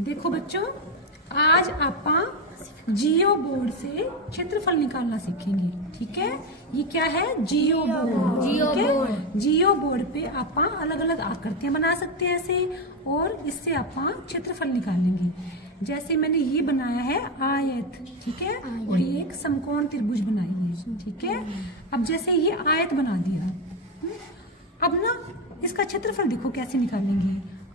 देखो बच्चों, आज आपा जियो बोर्ड से क्षेत्रफल निकालना सीखेंगे। ठीक है, ये क्या है? जियो बोर्ड। जियो बोर्ड पे आपा अलग अलग आकृतियां बना सकते हैं ऐसे, और इससे आपा क्षेत्रफल निकालेंगे। जैसे मैंने ये बनाया है आयत, ठीक है, और ये एक समकोण त्रिभुज बनाई है। ठीक है, अब जैसे ये आयत बना दिया, अब ना इसका क्षेत्रफल देखो कैसे निकालेंगे।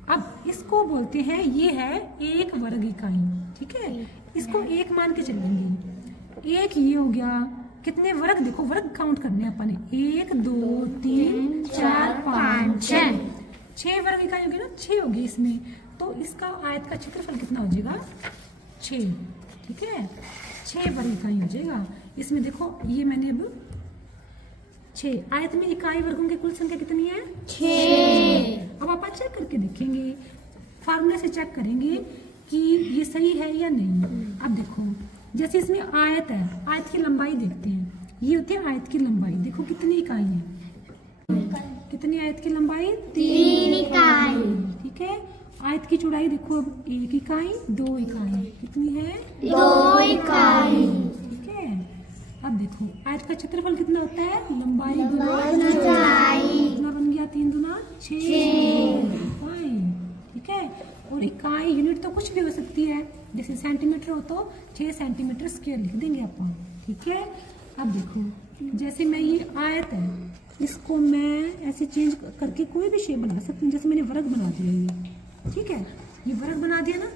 अब इसको बोलते हैं, ये है 1 वर्ग इकाई। ठीक है, इसको 1 मान के चलेंगे। 1 ये हो गया, कितने वर्ग देखो, वर्ग काउंट करने हैं अपन ने। 1 2 3 4 5 6 वर्ग इकाई होगी ना, 6 होगी इसमें। तो इसका आयत का क्षेत्रफल कितना हो जाएगा? 6। ठीक है, 6 वर्ग इकाई हो जाएगा। इसमें देखो ये मैंने अब 6 आयत में इकाई वर्गों की कुल संख्या कितनी है? 6। अब आप चेक करके देखेंगे, फार्मूले से चेक करेंगे कि ये सही है या नहीं। अब देखो, जैसे इसमें आयत है, आयत की लंबाई देखते हैं। ये होती है आयत की लंबाई। देखो कितनी इकाई है, कितनी आयत की लंबाई? 3 इकाई। ठीक है, आयत की चौड़ाई देखो, अब 1 इकाई 2 इकाई, कितनी है? 2 इकाई। ठीक है, अब देखो आयत का क्षेत्रफल कितना होता है? लंबाई गुना चौड़ाई। कितना बन गया? 3 दूना 6 इकाई। ठीक है, और इकाई यूनिट तो कुछ भी हो सकती है, जैसे सेंटीमीटर हो तो 6 सेंटीमीटर स्क्वायर लिख देंगे अपन। ठीक है, अब देखो जैसे मैं ये आयत है, इसको मैं ऐसे चेंज करके कोई भी शेप बना सकती हूँ। जैसे मैंने वर्ग बना दिया ये, ठीक है, ये वर्ग बना दिया ना।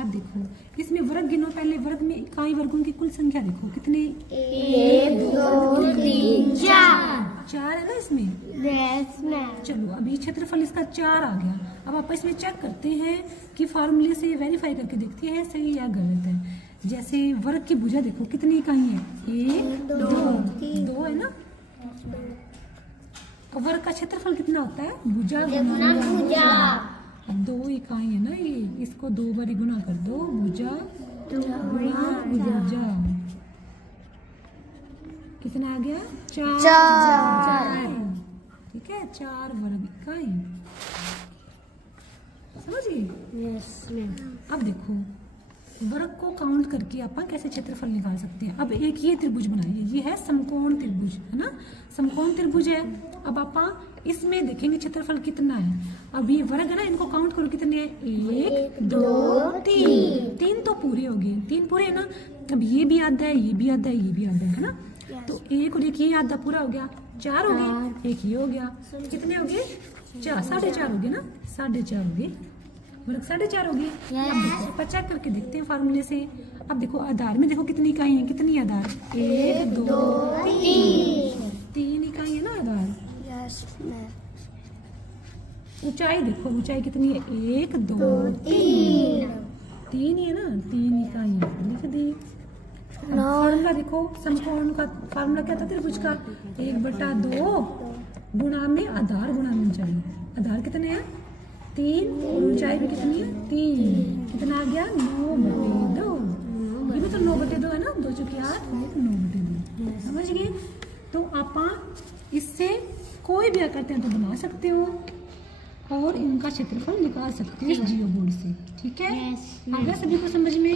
अब देखो इसमें वर्ग गिनो पहले। वर्ग में इकाई वर्गों की कुल संख्या देखो कितने? 1 2 3 4 है ना इसमें। चलो अभी क्षेत्रफल इसका 4 आ गया। अब आप इसमें चेक करते हैं कि फार्मूले से वेरीफाई करके देखते हैं सही या गलत है। जैसे वर्ग की भुजा देखो कितनी इकाई है? 1 2 है ना। वर्ग का क्षेत्रफल कितना होता है? भुजा गुना भुजा। अब 2 इकाई है ना ये, इसको 2 बार गुना कर दो, भुजा गुना भुजा। कितना आ गया? 4। ठीक है, 4 वर्ग इकाई। समझिए? अब देखो वर्ग को काउंट करके अपन कैसे क्षेत्रफल निकाल सकते हैं। अब एक ये त्रिभुज बनाइए, ये है समकोण त्रिभुज, है ना। समकोण त्रिभुज है। अब अपन इसमें देखेंगे क्षेत्रफल कितना है। अब ये वर्ग है ना, इनको काउंट करो कितने हैं? 1 2 3 तो पूरे हो गए, 3 पूरे है ना। अब ये भी आधा है, ये भी आधा है, ये भी आधा है ना। तो 1 और 1 ये आधा पूरा हो गया, 4 हो गए, 1 ये हो गया, कितने हो गए? 4, 4.5 हो गए ना, 4.5 हो गए, वर्ग 4.5 हो गई। अब चेक करके देखते हैं फार्मूले से। अब देखो आधार में देखो कितनी इकाई है, कितनी आधार? 1 2 3 इकाई है ना आधार। ऊंचाई देखो, ऊंचाई कितनी है? 1 2 3 ही है ना, 3 इकाई है, लिख दी। फार्मूला देखो, समकोण का फार्मूला क्या था त्रिभुज का? 1/2 गुणा में आधार गुणा में ऊंचाई। आधार कितने हैं? 3, ऊंचाई भी कितनी है? 3। कितना आ गया? 9/2। ये भी तो 9/2 है ना, 2 चुके 8, 9/2। समझ गए? तो आप इससे कोई भी आकृतियां तो बना सकते हो और इनका क्षेत्रफल निकाल सकते हो इस जियो बोर्ड से। ठीक है, आ गया सभी को समझ में?